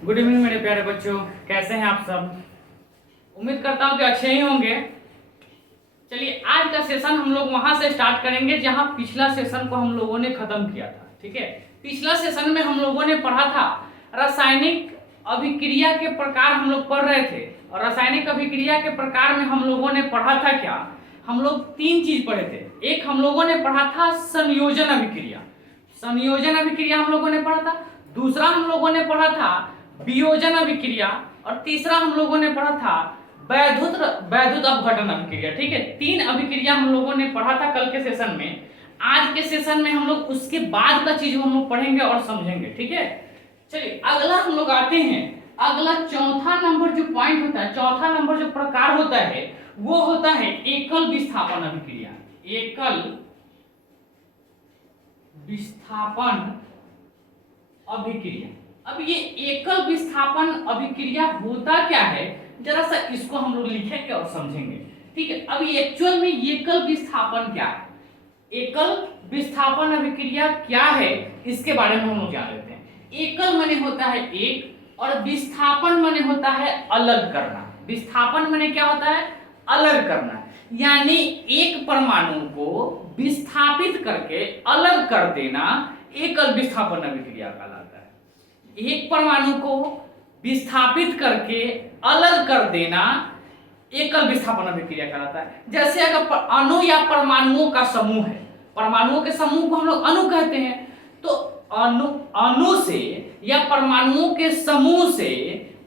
Good evening मेरे प्यारे बच्चों, कैसे हैं आप सब। उम्मीद करता हूँ कि अच्छे ही होंगे। चलिए आज का सेशन हम लोग वहां से स्टार्ट करेंगे जहां पिछला सेशन को हम लोगों ने खत्म किया था। ठीक है, पिछला सेशन में हम लोगों ने पढ़ा था रासायनिक अभिक्रिया के प्रकार हम लोग पढ़ रहे थे। और रासायनिक अभिक्रिया के प्रकार में हम लोगों ने पढ़ा था क्या, हम लोग तीन चीज पढ़े थे। एक हम लोगों ने पढ़ा था संयोजन अभिक्रिया, संयोजन अभिक्रिया हम लोगों ने पढ़ा था। दूसरा हम लोगों ने पढ़ा था वियोजन अभिक्रिया, और तीसरा हम लोगों ने पढ़ा था वैद्युत अपघटन अभिक्रिया। ठीक है, तीन अभिक्रिया हम लोगों ने पढ़ा था कल के सेशन में। आज के सेशन में हम लोग उसके बाद का चीज हम लोग पढ़ेंगे और समझेंगे। ठीक है, चलिए अगला हम लोग आते हैं। अगला चौथा नंबर जो पॉइंट होता है, चौथा नंबर जो प्रकार होता है वो होता है एकल विस्थापन अभिक्रिया। एकल विस्थापन अभिक्रिया। अब ये एकल विस्थापन अभिक्रिया होता क्या है, जरा सा इसको हम लोग लिखेंगे और समझेंगे। ठीक है, अब ये एक्चुअल में एकल विस्थापन क्या है, एकल विस्थापन अभिक्रिया क्या है, इसके बारे में हम लोग जान लेते हैं। एकल माने होता है एक, और विस्थापन माने होता है अलग करना। विस्थापन माने क्या होता है, अलग करना, यानी एक परमाणु को विस्थापित करके अलग कर देना एकल विस्थापन अभिक्रिया कहलाता है। एक परमाणु को विस्थापित करके अलग कर देना एकल विस्थापन अभिक्रिया कहलाता है। जैसे अगर अणु या परमाणुओं का समूह है, परमाणुओं के समूह को हम लोग अणु कहते हैं, तो अणु से या परमाणुओं के समूह से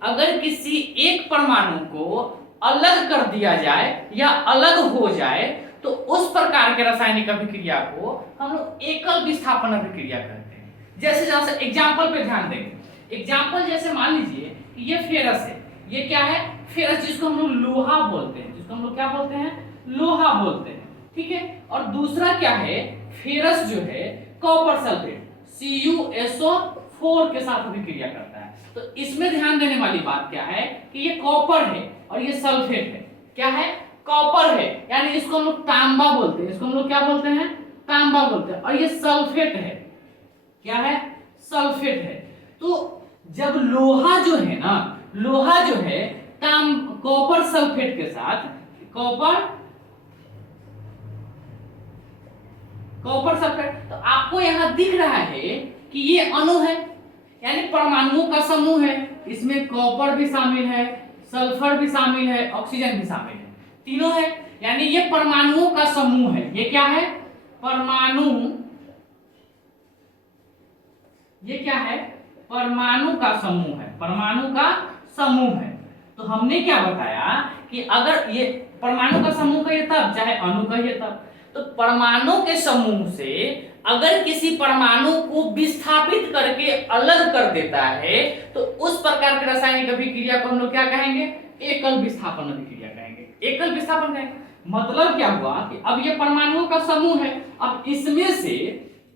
अगर किसी एक परमाणु को अलग कर दिया जाए या अलग हो जाए तो उस प्रकार के रासायनिक अभिक्रिया को हम लोग एकल विस्थापन अभिक्रिया कहते हैं। जैसे एग्जांपल पे ध्यान देंगे। एग्जांपल जैसे मान लीजिए कि ये फेरस है, ये क्या है, फेरस, जिसको हम लोग लोहा बोलते हैं, जिसको हम लोग क्या बोलते हैं, लोहा बोलते हैं। ठीक है, और दूसरा क्या है, फेरस जो है कॉपर सल्फेट CuSO4 के साथ अभिक्रिया करता है। तो इसमें ध्यान देने वाली बात क्या है कि ये कॉपर है और ये सल्फेट है। क्या है, कॉपर है, यानी इसको हम लोग तांबा बोलते हैं, इसको हम लोग क्या बोलते हैं, तांबा बोलते हैं। और ये सल्फेट है, क्या है, सल्फेट है। तो जब लोहा जो है ना, लोहा जो है कॉपर सल्फेट के साथ, कॉपर सल्फेट, तो आपको यहां दिख रहा है कि ये अणु है, यानी परमाणुओं का समूह है। इसमें कॉपर भी शामिल है, सल्फर भी शामिल है, ऑक्सीजन भी शामिल है, तीनों है, यानी ये परमाणुओं का समूह है। ये क्या है, परमाणु, ये क्या है, परमाणु का समूह है, परमाणु का समूह है। तो हमने क्या बताया कि अगर ये परमाणु का समूह कहिए तब, चाहे अणु कहिए तब, तो परमाणु के समूह से अगर किसी परमाणु को विस्थापित करके अलग कर देता है तो उस प्रकार के रासायनिक अभिक्रिया को हम लोग क्या कहेंगे, एकल विस्थापन अभिक्रिया कहेंगे। एकल विस्थापन कहेंगे मतलब क्या हुआ कि अब ये परमाणुओं का समूह है, अब इसमें से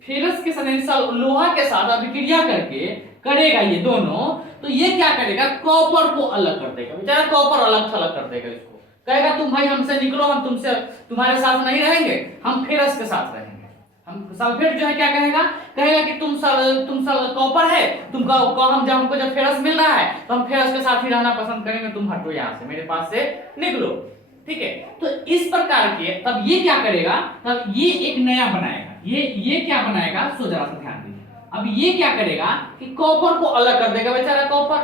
फेरस के साथ लोहा के साथ अभिक्रिया करके करेगा ये दोनों, तो ये क्या करेगा, कॉपर को अलग कर देगा। बेचारा कॉपर अलग थलग कर देगा, इसको कहेगा तुम भाई हमसे निकलो, हम तुमसे तुम्हारे साथ नहीं रहेंगे, हम फेरस के साथ रहेंगे। हम सल्फेट जो है क्या कहेगा, कहेगा कि तुम कॉपर है, हमको जब फेरस मिल रहा है तो हम फेरस के साथ ही रहना पसंद करेंगे, तुम हटो यहाँ से, मेरे पास से निकलो। ठीक है, तो इस प्रकार के तब ये क्या करेगा, तब ये एक नया बनाएगा, ये क्या बनाएगा, सो जरा सा ध्यान दीजिए। अब ये क्या करेगा कि कॉपर को अलग कर देगा, बेचारा कॉपर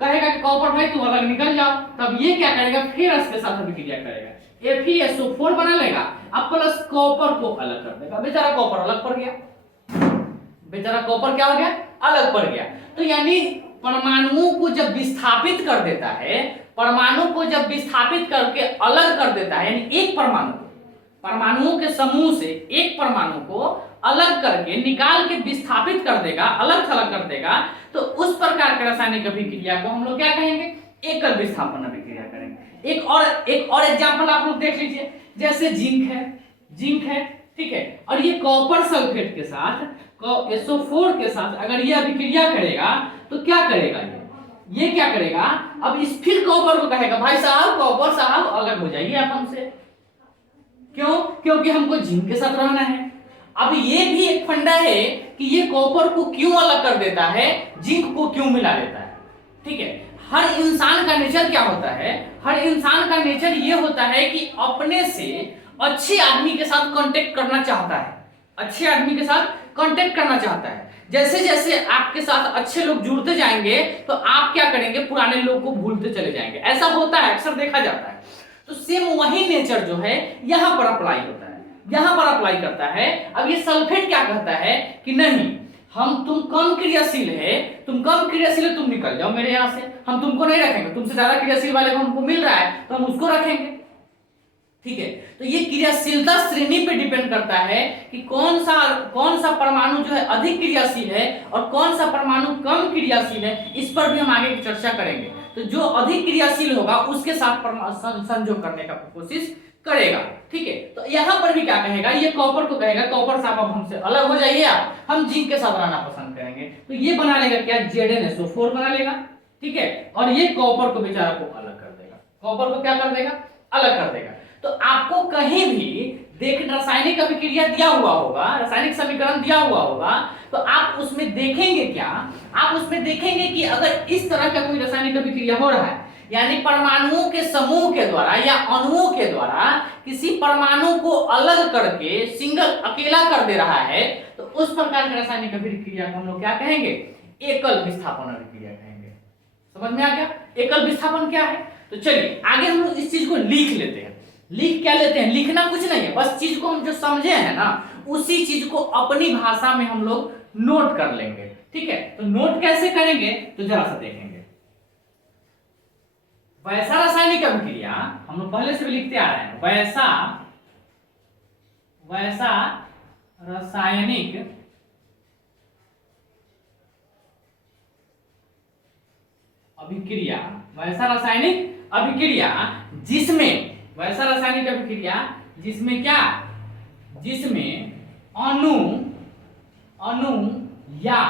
कहेगा कि कॉपर भाई तू अलग निकल जाओ। तब ये क्या करेगा, फेरस के साथ अभिक्रिया करेगा, FeSO4 बना लेगा, अब प्लस कॉपर को अलग कर देगा। बेचारा कॉपर अलग पड़ गया, बेचारा कॉपर क्या हो गया, अलग पड़ गया। तो यानी परमाणुओं को जब विस्थापित कर देता है, परमाणु को जब विस्थापित करके अलग कर देता है, यानी एक परमाणु, परमाणुओं के समूह से एक परमाणु को अलग करके निकाल के विस्थापित कर देगा, अलग थलग कर देगा, तो उस प्रकार के रासायनिक अभिक्रिया को हम लोग क्या कहेंगे, एकल विस्थापन अभिक्रिया करेंगे। एक और एग्जांपल आप लोग देख लीजिए, जैसे जिंक है, ठीक है, और ये कॉपर सल्फेट के साथ SO4 के साथ अगर ये अभिक्रिया करेगा तो क्या करेगा, ये क्या करेगा, अब इस फिर कॉपर को कहेगा भाई साहब, कॉपर साहब अलग हो जाइए आप हमसे। क्यों, क्योंकि हमको जिंक के साथ रहना है। अब ये भी एक फंडा है कि ये कॉपर को क्यों अलग कर देता है, जिंक को क्यों मिला देता है। ठीक है। हर इंसान का नेचर क्या होता है, हर इंसान का नेचर ये होता है कि अपने से अच्छे आदमी के साथ कांटेक्ट करना चाहता है, अच्छे आदमी के साथ कांटेक्ट करना चाहता है। जैसे जैसे आपके साथ अच्छे लोग जुड़ते जाएंगे तो आप क्या करेंगे, पुराने लोग को भूलते चले जाएंगे। ऐसा होता है, अक्सर देखा जाता है। तो सेम वही नेचर जो है यहाँ पर अप्लाई होता है, यहाँ पर अप्लाई करता है। अब ये सल्फेट क्या कहता है कि नहीं, तुम कम क्रियाशील है, तुम कम क्रियाशील है, तुम निकल जाओ मेरे यहाँ से, हम तुमको नहीं रखेंगे, तुमसे ज्यादा क्रियाशील वाले को हमको मिल रहा है तो हम उसको रखेंगे। ठीक है, तो ये क्रियाशीलता श्रेणी पे डिपेंड करता है कि कौन सा परमाणु जो है अधिक क्रियाशील है और कौन सा परमाणु कम क्रियाशील है। इस पर भी हम आगे की चर्चा करेंगे। तो जो अधिक क्रियाशील होगा उसके साथ संयोग करने का कोशिश करेगा। ठीक है, तो यहाँ पर भी क्या कहेगा, ये कॉपर को कहेगा कॉपर साहब अब हमसे अलग हो जाइए, आप हम जिंक के साथ रहना पसंद करेंगे। तो ये बना लेगा क्या, ZnSO4 बना लेगा। ठीक है, और ये कॉपर को बेचारा को अलग कर देगा, कॉपर को क्या कर देगा, अलग कर देगा। तो आपको कहीं भी देख रासायनिक अभिक्रिया दिया हुआ होगा, रासायनिक समीकरण दिया हुआ होगा, तो आप उसमें देखेंगे क्या, आप उसमें देखेंगे कि अगर इस तरह का कोई रासायनिक अभिक्रिया हो रहा है, यानी परमाणुओं के समूह के द्वारा या अणुओं के द्वारा किसी परमाणु को अलग करके सिंगल अकेला कर दे रहा है, तो उस प्रकार की रासायनिक अभिक्रिया को हम लोग क्या कहेंगे, एकल विस्थापन अभिक्रिया कहेंगे। समझ में आ गया एकल विस्थापन क्या है। तो चलिए आगे हम लोग इस चीज को लिख लेते हैं। लिख क्या लेते हैं, लिखना कुछ नहीं है, बस चीज को हम जो समझे हैं ना उसी चीज को अपनी भाषा में हम लोग नोट कर लेंगे। ठीक है, तो नोट कैसे करेंगे तो जरा सा देखेंगे। वैसा रासायनिक अभिक्रिया हम लोग पहले से भी लिखते आ रहे हैं, वैसा रासायनिक अभिक्रिया, वैसा रासायनिक अभिक्रिया जिसमें, वैसा रासायनिक अभिक्रिया जिसमें क्या, जिसमें अणु या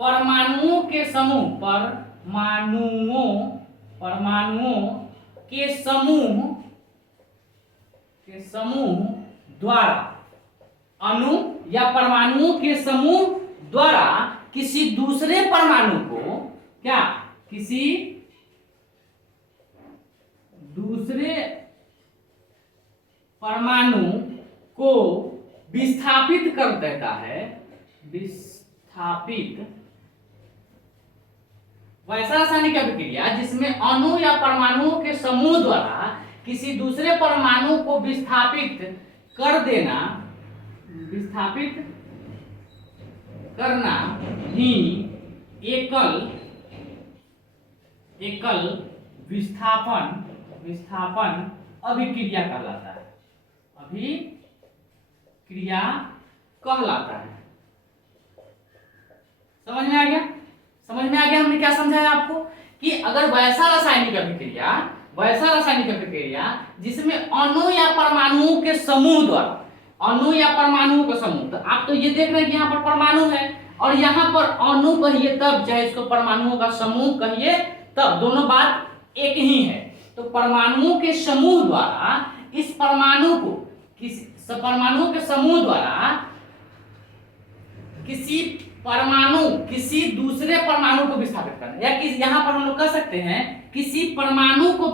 परमाणुओं के समूह, परमाणुओं के समूह द्वारा, अणु या परमाणुओं के समूह द्वारा किसी दूसरे परमाणु को क्या, किसी दूसरे परमाणु को विस्थापित कर देता है, विस्थापित। वैसा रासायनिक अभिक्रिया जिसमें अणु या परमाणुओं के समूह द्वारा किसी दूसरे परमाणु को विस्थापित कर देना, विस्थापित करना ही एकल विस्थापन अभिक्रिया कहलाता है, अभिक्रिया कहलाता है। समझ में आ गया, समझ में आ गया हमने क्या समझाया आपको कि अगर वैसा रासायनिक अभिक्रिया जिसमें अणु या परमाणुओं के समूह द्वारा, अणु या परमाणुओं का समूह, तो आप तो ये देख रहे हैं कि यहाँ पर परमाणु है और यहाँ पर अणु कहिए तब, चाहे इसको परमाणुओं का समूह कहिए तब, दोनों बात एक ही है। तो परमाणुओं के समूह द्वारा इस परमाणु को, परमाणुओं के समूह द्वारा किसी दूसरे परमाणु को विस्थापित करना, या यहाँ पर हम लोग कह सकते हैं किसी एक परमाणु को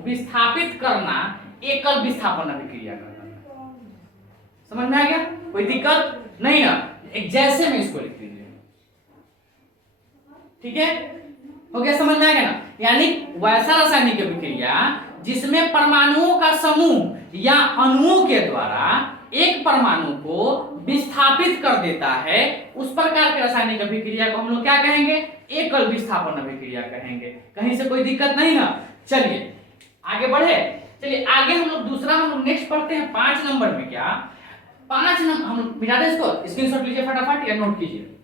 विस्थापित करना एकल विस्थापन अभिक्रिया करना। समझ में आ गया, कोई दिक्कत नहीं ना, एक जैसे में इसको लिख दीजिए। ठीक है, हो गया, समझ में आ गया ना। यानी वैसा रासायनिक अभिक्रिया जिसमें परमाणुओं का समूह या अणुओं के द्वारा एक परमाणु को विस्थापित कर देता है, उस प्रकार के रासायनिक अभिक्रिया को हम लोग क्या कहेंगे, एकल विस्थापन अभिक्रिया कहेंगे। कहीं से कोई दिक्कत नहीं ना। चलिए आगे बढ़े, चलिए आगे हम लोग नेक्स्ट पढ़ते हैं 5 नंबर में। क्या 5 नंबर, हम मिटा दें इसको, स्क्रीनशॉट लीजिए फटाफट या नोट कीजिए।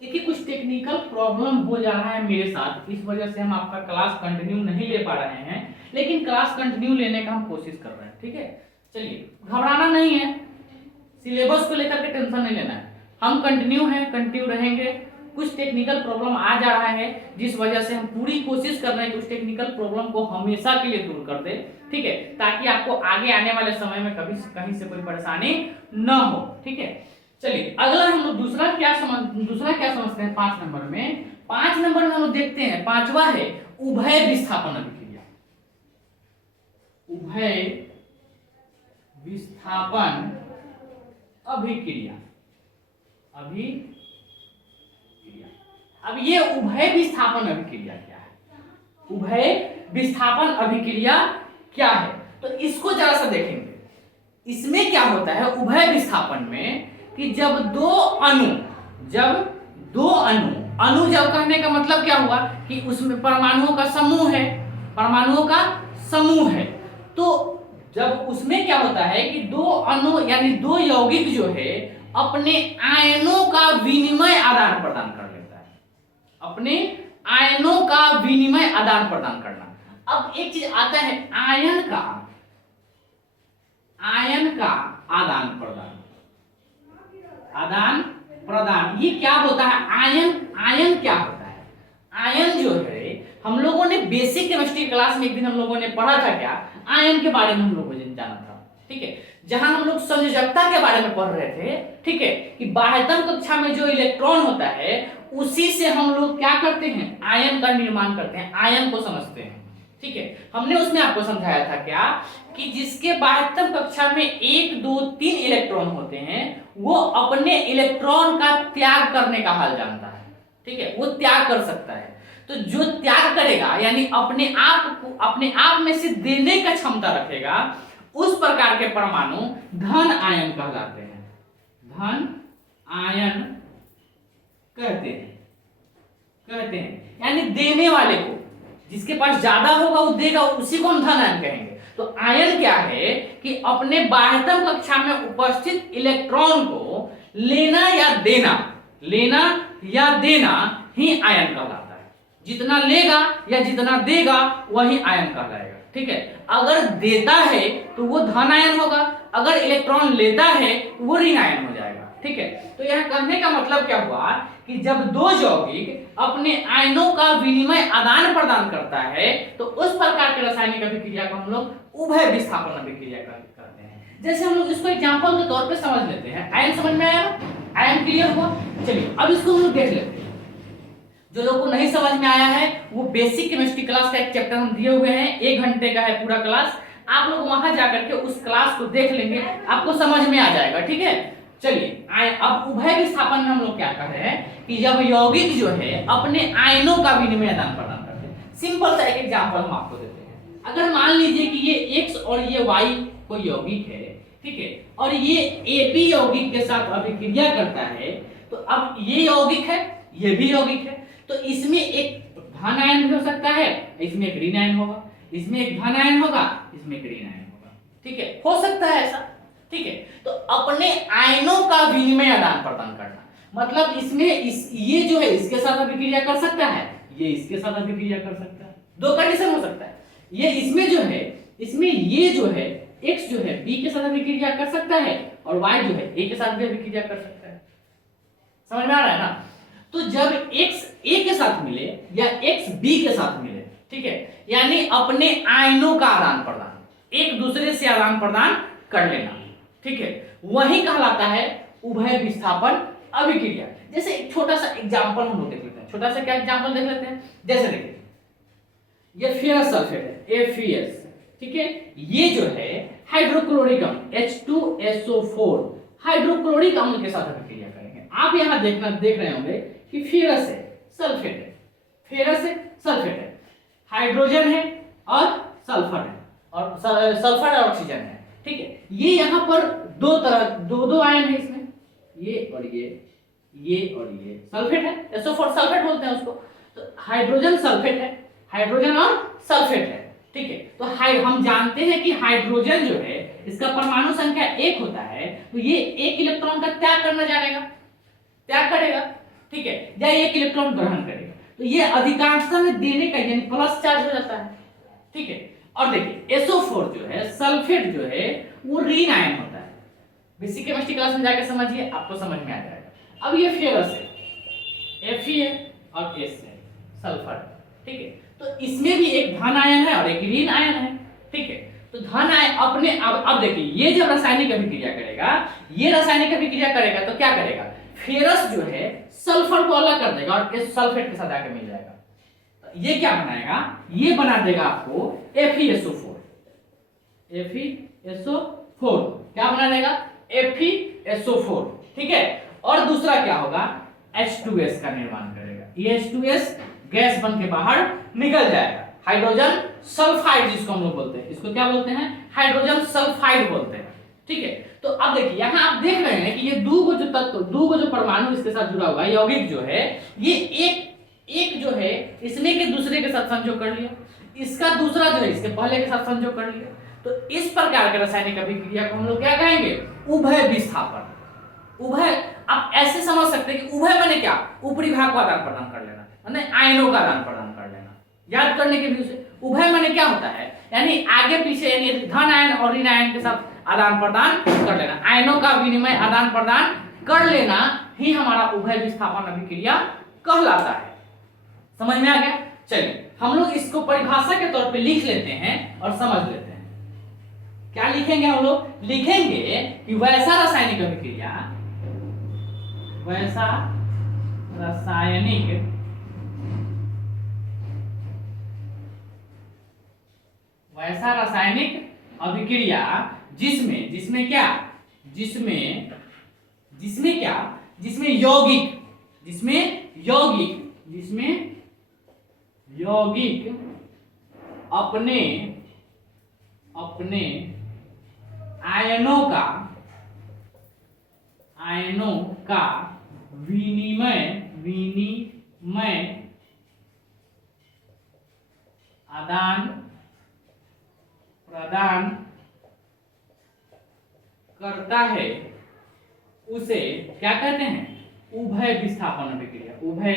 देखिए कुछ टेक्निकल प्रॉब्लम हो जा रहा है मेरे साथ, इस वजह से हम आपका क्लास कंटिन्यू नहीं ले पा रहे हैं, लेकिन क्लास कंटिन्यू लेने का हम कोशिश कर रहे हैं। ठीक है, चलिए घबराना नहीं है, सिलेबस को लेकर के टेंशन नहीं लेना है, हम कंटिन्यू रहेंगे, कुछ टेक्निकल प्रॉब्लम आ जा रहा है, जिस वजह से हम पूरी कोशिश कर रहे हैं कि उस टेक्निकल प्रॉब्लम को हमेशा के लिए दूर कर दे, ठीक है, ताकि आपको आगे आने वाले समय में कभी कहीं से कोई परेशानी न हो, ठीक है। चलिए अगला हम लोग दूसरा क्या समझते हैं 5 नंबर में। 5 नंबर में हम लोग देखते हैं, पांचवा है उभय विस्थापन अभिक्रिया। उभय विस्थापन अभिक्रिया। अब ये उभय विस्थापन अभिक्रिया क्या है? उभय विस्थापन अभिक्रिया क्या है, तो इसको जरा सा देखेंगे। इसमें क्या होता है उभय विस्थापन में कि जब दो अणु जब कहने का मतलब क्या हुआ कि उसमें परमाणुओं का समूह है, तो जब उसमें क्या होता है कि दो अणु यानी दो यौगिक जो है अपने आयनों का विनिमय आदान प्रदान कर लेता है, अपने आयनों का विनिमय आदान प्रदान करना। अब एक चीज आता है आयन का आदान प्रदान। ये क्या होता है? आयन क्या होता है? आयन जो है हम लोगों ने बेसिक केमिस्ट्री क्लास में एक दिन हम लोगों ने पढ़ा था, क्या आयन के बारे में हम लोगों ने जाना था, ठीक है, जहां हम लोग संयोजकता के बारे में पढ़ रहे थे, ठीक है, कि बाह्यतम कक्षा में जो इलेक्ट्रॉन होता है उसी से हम लोग क्या करते हैं, आयन का निर्माण करते हैं, आयन को समझते हैं, ठीक है। हमने उसमें आपको समझाया था क्या कि जिसके बाह्यतम कक्षा में 1 2 3 इलेक्ट्रॉन होते हैं वो अपने इलेक्ट्रॉन का त्याग करने का हाल जानता है, ठीक है, वो त्याग कर सकता है। तो जो त्याग करेगा यानी अपने आप में से देने का क्षमता रखेगा, उस प्रकार के परमाणु धन आयन कहलाते हैं, धन आयन कहते हैं, यानी देने वाले को, जिसके पास ज्यादा होगा वो देगा, उसी को हम धन आयन कहेंगे। तो आयन क्या है कि अपने बाह्यतम कक्षा में उपस्थित इलेक्ट्रॉन को लेना या देना ही आयन कहलाता है। जितना लेगा या जितना देगा वही आयन कहलाएगा, ठीक है। अगर देता है तो वो धन आयन होगा, अगर इलेक्ट्रॉन लेता है तो वो ऋण आयन हो जाएगा, ठीक है। तो यह कहने का मतलब क्या हुआ कि जब दो यौगिक अपने आयनों का विनिमय आदान प्रदान करता है तो उस प्रकार के रासायनिक अभिक्रिया को हम लोग उभय विस्थापन अभिक्रिया करते हैं। जैसे हम लोग इसको एग्जांपल के तौर पे समझ लेते हैं। आयन समझ में आया? आयन क्लियर हुआ? चलिए अब इसको हम लोग देख लेते हैं। जो लोगों को नहीं समझ में आया है वो बेसिक केमिस्ट्री क्लास का एक चैप्टर हम दिए हुए हैं, 1 घंटे का है पूरा क्लास, आप लोग वहां जाकर के उस क्लास को देख लेंगे, आपको समझ में आ जाएगा, ठीक है। चलिए अब उभय विस्थापन में हम लोग क्या कर रहे हैं कि जब यौगिक जो है अपने आयनों का विनिमय आदान प्रदान करते हैं। सिंपल सा एक एग्जांपल हम आपको देते हैं। अगर मान लीजिए कि ये X और ये Y कोई यौगिक है, ठीक है, और ये AB यौगिक के साथ अभिक्रिया करता है, तो अब ये यौगिक है, ये भी यौगिक है, तो इसमें एक धन आयन भी हो सकता है, इसमें एक ऋण आयन होगा, इसमें एक धन आयन होगा, इसमें एक ऋण आयन होगा, ठीक है, हो सकता है ऐसा, ठीक है। तो अपने आयनों का विनिमय आदान प्रदान करना मतलब इसमें ये जो है इसके साथ अभिक्रिया कर सकता है, ये इसके साथ अभिक्रिया कर सकता है, 2 कंडीशन हो सकता है। ये इसमें जो है, इसमें ये जो है X जो है B के साथ अभिक्रिया कर सकता है और Y जो है A के साथ भी अभिक्रिया कर सकता है। समझ में आ रहा है ना? तो जब X A के साथ मिले या X B के साथ मिले, ठीक है, यानी अपने आयनों का आदान प्रदान, एक दूसरे से आदान प्रदान कर लेना, ठीक है, वही कहलाता है उभय विस्थापन अभिक्रिया। जैसे एक छोटा सा एग्जांपल हम लोग देख लेते हैं, छोटा सा क्या एग्जांपल देख लेते हैं। जैसे देखिए ये फेरस सल्फेट है FeS, ठीक है, ये जो है हाइड्रोक्लोरिक अम्ल H2SO4 हाइड्रोक्लोरिक अम्ल के साथ अभिक्रिया करेंगे। आप यहां देख रहे होंगे कि फेरस है, सल्फेट है, फेरस है, सल्फेट है, हाइड्रोजन है और सल्फर है, और सल्फर और ऑक्सीजन है, ठीक है। ये यहाँ पर दो आयन है इसमें, ये और ये और ये सल्फेट है, SO4 सल्फेट बोलते हैं उसको। तो हाइड्रोजन सल्फेट है, हाइड्रोजन और सल्फेट है, ठीक है। तो हम जानते हैं कि हाइड्रोजन जो है इसका परमाणु संख्या 1 होता है, तो ये 1 इलेक्ट्रॉन का त्याग करेगा, ठीक है, या 1 इलेक्ट्रॉन ग्रहण करेगा। तो ये अधिकांशतः में देने का यानी प्लस चार्ज हो जाता है, ठीक है। और देखिए SO4 जो है, सल्फेट जो है वो ऋण आयन होता है। बेसिक केमिस्ट्री क्लास में जाकर समझिए, आपको समझ में आ जाएगा। अब ये फेरस है, Fe है और S है सल्फर, ठीक है। तो इसमें भी एक धन आयन है और एक ऋण आयन है, ठीक है। तो धन आयन अपने अब देखिए ये जब रासायनिक अभिक्रिया करेगा, ये रासायनिक अभिक्रिया करेगा तो क्या करेगा, फेरस जो है सल्फर को अलग कर देगा और इस सल्फेट के साथ आके मिल जाएगा। तो ये क्या बनाएगा, ये बना देगा आपको FeSO4, FeSO4 क्या बना देगा, FeSO4, ठीक है। और दूसरा क्या होगा, H2S का निर्माण करेगा। ये H2S गैस बन के बाहर निकल जाएगा, हाइड्रोजन सल्फाइड जिसको हम लोग बोलते हैं, इसको क्या बोलते हैं, हाइड्रोजन सल्फाइड बोलते हैं, ठीक है। तो अब देखिए यहाँ आप देख रहे हैं कि ये दो गो जो तत्व, दो गो जो परमाणु इसके साथ जुड़ा हुआ है यौगिक जो है, ये एक जो है इसने के दूसरे के साथ संयोग कर लिया, इसका दूसरा जो है इसके पहले के साथ संयोग कर लिया। तो इस प्रकार के रासायनिक अभिक्रिया को हम लोग क्या कहेंगे, उभय विस्थापन। उभय आप ऐसे समझ सकते हैं कि उभय माने क्या, ऊपरी भाग को आदान प्रदान कर लेना, माने आयनों का आदान प्रदान कर लेना। याद करने के व्यू से उभय माने क्या होता है, यानी आगे पीछे, यानी धन आयन और ऋण आयन के साथ आदान प्रदान कर लेना, आयनों का विनिमय आदान प्रदान कर लेना ही हमारा उभय विस्थापन अभिक्रिया कहलाता है। समझ में आ गया। चलिए हम लोग इसको परिभाषा के तौर पे लिख लेते हैं और समझ लेते हैं। क्या लिखेंगे हम लोग, लिखेंगे कि वैसा रासायनिक अभिक्रिया, वैसा रासायनिक अभिक्रिया जिसमें क्या, जिसमें यौगिक अपने आयनों का विनिमय आदान प्रदान करता है, उसे क्या कहते हैं, उभय विस्थापन अभिक्रिया, उभय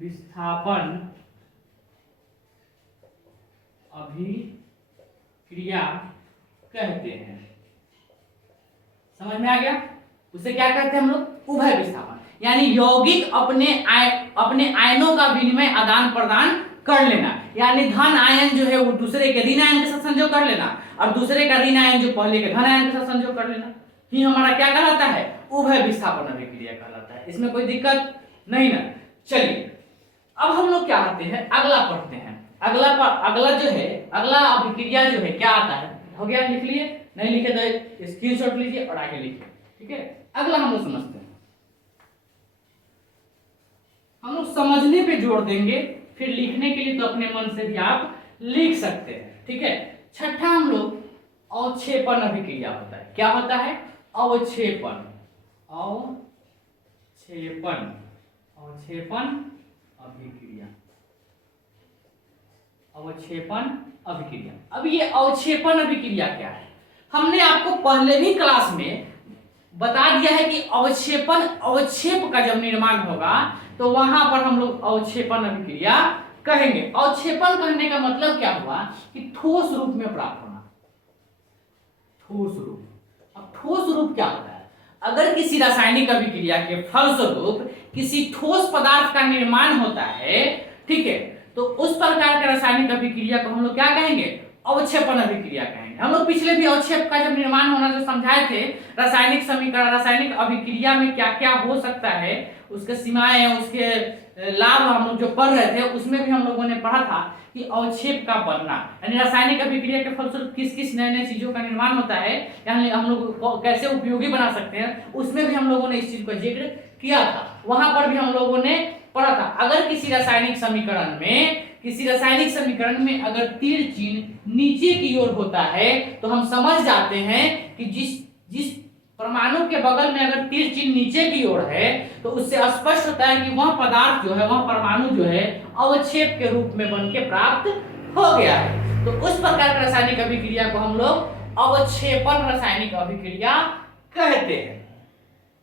विस्थापन अभिक्रिया कहते हैं। समझ में आ गया। उसे क्या कहते हैं हम लोग, उभय विस्थापन, यानी यौगिक अपने आयनों का विनिमय आदान प्रदान कर लेना, यानी धन आयन जो है वो दूसरे के ऋण आयन के साथ संयोग कर लेना और दूसरे का ऋण आयन जो पहले के धन आयन के साथ संयोग कर लेना, ही हमारा क्या कहलाता है, उभय विस्थापन अभिक्रिया कहलाता है। इसमें कोई दिक्कत नहीं ना। चलिए अब हम लोग क्या आते हैं, अगला पढ़ते हैं। अगला जो है, अगला अभिक्रिया जो है क्या आता है, हो गया, लिख लिए, नहीं लिखे तो स्क्रीनशॉट लीजिए और आगे लिखिए, ठीक है। अगला हम लोग समझते हैं, हम लोग समझने पे जोर देंगे, फिर लिखने के लिए तो अपने मन से भी आप लिख सकते हैं, ठीक है। छठा हम लोग अवक्षेपण अभिक्रिया होता है। क्या होता है, अवक्षेपण अभिक्रिया। अब ये अवक्षेपण अभिक्रिया क्या है, हमने आपको पहले भी क्लास में बता दिया है कि अवक्षेप का जब निर्माण होगा तो वहां पर हम लोग अवक्षेपण अभिक्रिया कहेंगे। अवक्षेपण कहने का मतलब क्या हुआ कि ठोस रूप में प्राप्त होना। ठोस रूप। अब ठोस रूप क्या होता है, अगर किसी रासायनिक अभिक्रिया के फलस्वरूप किसी ठोस पदार्थ का निर्माण होता है, ठीक है, तो उस प्रकार के रासायनिक अभिक्रिया को हम लोग क्या कहेंगे, अवक्षेपण अभिक्रिया कहेंगे। हम लोग पिछले भी अवक्षेप का जब निर्माण होना जो समझाए थे, रासायनिक समीकरण, रासायनिक अभिक्रिया में क्या क्या हो सकता है, उसके सीमाएं, उसके लाभ हम लोग जो पढ़ रहे थे, उसमें भी हम लोगों ने पढ़ा था कि अवक्षेप का बनना, यानी रासायनिक अभिक्रिया के फलस्वरूप किस किस नए नए चीजों का निर्माण होता है, यानी हम लोग कैसे उपयोगी बना सकते हैं, उसमें भी हम लोगों ने इस चीज का जिक्र किया था। वहां पर भी हम लोगों ने पढ़ा था, अगर किसी रासायनिक समीकरण में अगर तीर चिन्ह नीचे की ओर होता है तो हम समझ जाते हैं कि जिस परमाणु के बगल में अगर तीर चिन्ह नीचे की ओर है तो उससे स्पष्ट होता है कि वह पदार्थ जो है, वह परमाणु जो है अवक्षेप के रूप में बन के प्राप्त हो गया है। तो उस प्रकार की रासायनिक अभिक्रिया को हम लोग अवक्षेपण रासायनिक अभिक्रिया कहते हैं,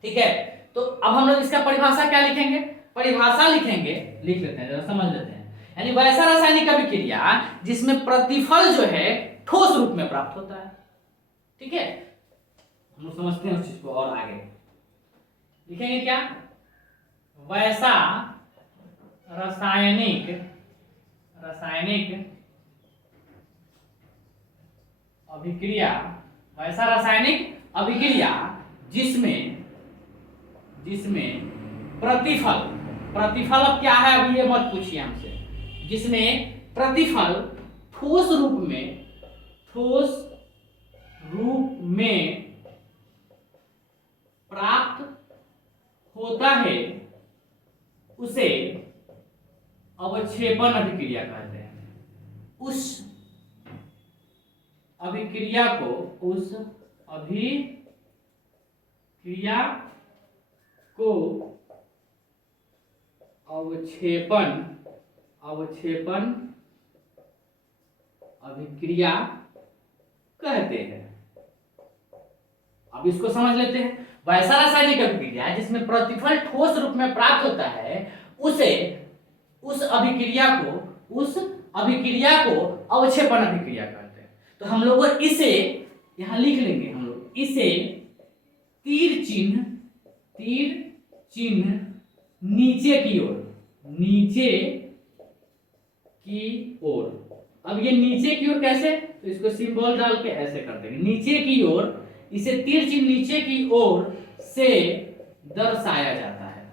ठीक है। तो अब हम लोग इसका परिभाषा क्या लिखेंगे, परिभाषा लिखेंगे, लिख लेते हैं, जरा समझ लेते हैं। यानी वैसा रासायनिक अभिक्रिया जिसमें प्रतिफल जो है ठोस रूप में प्राप्त होता है, ठीक है। हम लोग समझते हैं उस चीज को और आगे लिखेंगे क्या, वैसा रासायनिक अभिक्रिया, वैसा रासायनिक अभिक्रिया जिसमें प्रतिफल अब क्या है, अभी ये मत पूछिए हमसे, जिसमें प्रतिफल ठोस रूप में प्राप्त होता है उसे अवक्षेपण अभिक्रिया कहते हैं। उस अभिक्रिया को अवक्षेपण अभिक्रिया कहते हैं। अब इसको समझ लेते हैं। वैसा रासायनिक अभिक्रिया जिसमें प्रतिफल ठोस रूप में प्राप्त होता है उस अभिक्रिया को अवक्षेपण अभिक्रिया कहते हैं। तो हम लोग इसे यहां लिख लेंगे, हम लोग इसे तीर चिन्ह नीचे की ओर। अब ये नीचे की ओर कैसे, तो इसको सिंबल डाल के ऐसे कर देंगे, नीचे की ओर, इसे तीर चिन्ह नीचे की ओर से दर्शाया जाता है,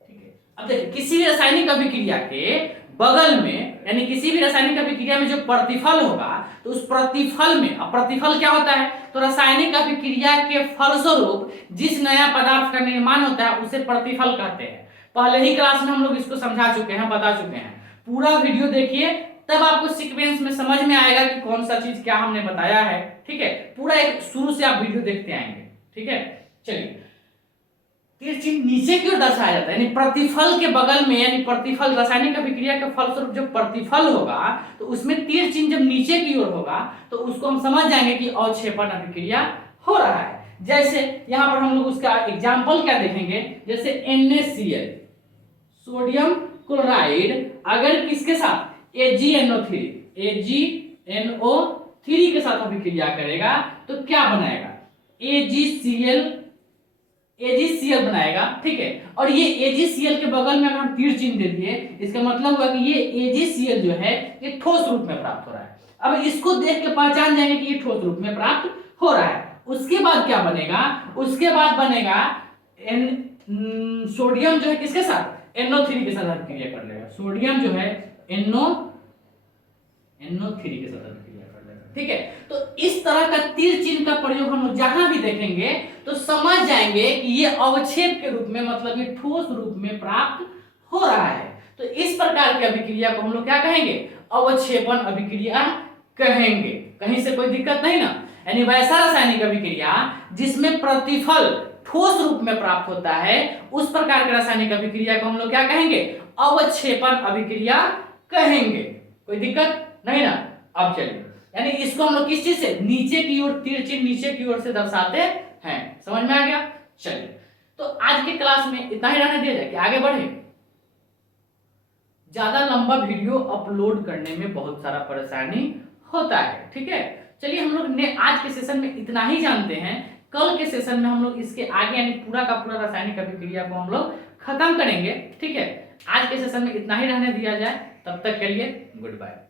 ठीक है। अब देखिए किसी भी रासायनिक अभिक्रिया के बगल में, यानी किसी भी रासायनिक अभिक्रिया में जो प्रतिफल होगा तो उस प्रतिफल में, अब प्रतिफल क्या होता है, तो रासायनिक अभिक्रिया के फलस्वरूप जिस नया पदार्थ का निर्माण होता है उसे प्रतिफल कहते हैं। पहले ही क्लास में हम लोग इसको समझा चुके हैं, बता चुके हैं। पूरा वीडियो देखिए, तब आपको सीक्वेंस में समझ में आएगा कि कौन सा चीज क्या हमने बताया है, ठीक है। पूरा एक शुरू से आप वीडियो देखते आएंगे, ठीक है। चलिए, तीर चिन्ह नीचे की ओर दर्शाया जाता है, यानी प्रतिफल के बगल में, यानी प्रतिफल रासायनिक अभिक्रिया के फलस्वरूप जब प्रतिफल होगा तो उसमें तीर चिन्ह जब नीचे की ओर होगा तो उसको हम समझ जाएंगे कि अवक्षेपण अभिक्रिया हो रहा है। जैसे यहाँ पर हम लोग उसका एग्जाम्पल क्या देखेंगे, जैसे NaCl, सोडियम क्लोराइड, अगर किसके साथ AgNO3 के साथ अभिक्रिया करेगा तो क्या बनाएगा, AgCl बनाएगा, ठीक है। और ये AgCl के बगल में अगर हम तीर चिन्ह दे दिए, इसका मतलब हुआ कि ये AgCl जो है ये ठोस रूप में प्राप्त हो रहा है। अब इसको देख के पहचान जाएंगे कि ये ठोस रूप में प्राप्त हो रहा है। उसके बाद क्या बनेगा, उसके बाद बनेगा सोडियम जो है किसके साथ, NO3 के साथ अभिक्रिया कर लेगा, सोडियम जो है NO3 के साथ अभिक्रिया कर लेगा, ठीक है। तो इस तरह का तीर चिन्ह का प्रयोग हम लोग जहां भी देखेंगे तो समझ जाएंगे कि ये अवक्षेप के रूप में, मतलब ये ठोस रूप में प्राप्त हो रहा है। तो इस प्रकार की अभिक्रिया को हम लोग क्या कहेंगे, अवक्षेपण अभिक्रिया कहेंगे। कहीं से कोई दिक्कत नहीं ना। यानी वैसा रासायनिक अभिक्रिया जिसमें प्रतिफल ठोस रूप में प्राप्त होता है उस प्रकार के रासायनिक अभिक्रिया को हम लोग क्या कहेंगे, अवक्षेपण अभिक्रिया कहेंगे। कोई दिक्कत नहीं ना। अब चलिए, यानी इसको हम लोग किस चीज से, नीचे की ओर, तीर चिन्ह नीचे की ओर से दर्शाते हैं। समझ में आ गया। चलिए, तो आज के क्लास में इतना ही रहने दिया जाए कि आगे बढ़े। ज्यादा लंबा वीडियो अपलोड करने में बहुत सारा परेशानी होता है, ठीक है। चलिए, हम लोग ने आज के सेशन में इतना ही जानते हैं। कल के सेशन में हम लोग इसके आगे यानी पूरा का पूरा रासायनिक अभिक्रिया को हम लोग खत्म करेंगे, ठीक है। आज के सेशन में इतना ही रहने दिया जाए, तब तक के लिए गुड बाय।